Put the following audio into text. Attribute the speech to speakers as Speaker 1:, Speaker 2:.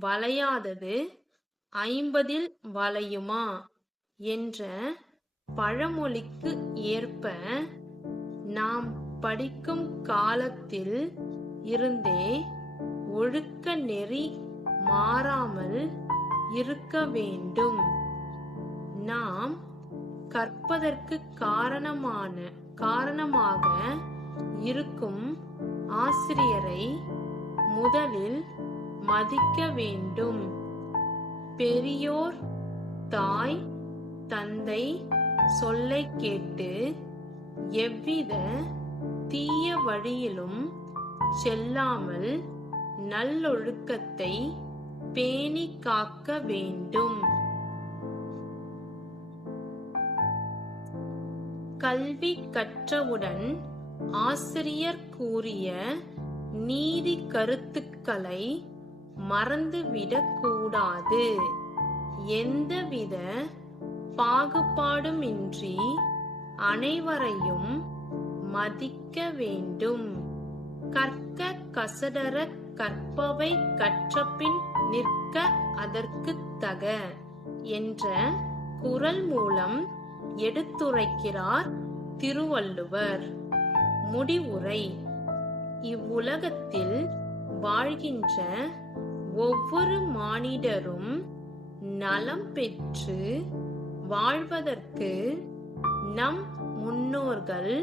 Speaker 1: வளையாதது ஐம்பதில் வளையுமா? என்ற பழமொழிக்கு ஏற்ப நாம் படிக்கும் காலத்தில் இருந்தே ஒழுக்க நெறி மாறாமல் இருக்க வேண்டும். நாம் கற்பதற்கு காரணமான காரணமாக இருக்கும் ஆசிரியரை முதலில் மதிக்க வேண்டும். பெரியோர் தாய் தந்தை சொல்லை கேட்டு எவ்வித தீய வழியிலும் செல்லாமல் நல்லொழுக்கத்தை பேணி காக்க வேண்டும். கல்வி கற்றவுடன் ஆசிரியர் கூறிய நீதி கருத்துக்களை மறந்துவிடக்கூடாது. எந்தவித பாகுபாடுமின்றி அனைவரையும் மதிக்க வேண்டும். கற்க கசடர கற்பவை கற்றபின் நிற்க அதற்கு தக என்ற குரல் மூலம் எடுத்துரைக்கிறார் திருவள்ளுவர். முடிவுரை. இவ்வுலகத்தில் வாழ்கின்ற ஒவ்வொரு மானிடரும் நலம் பெற்று வாழ்வதற்கு நம் முன்னோர்கள்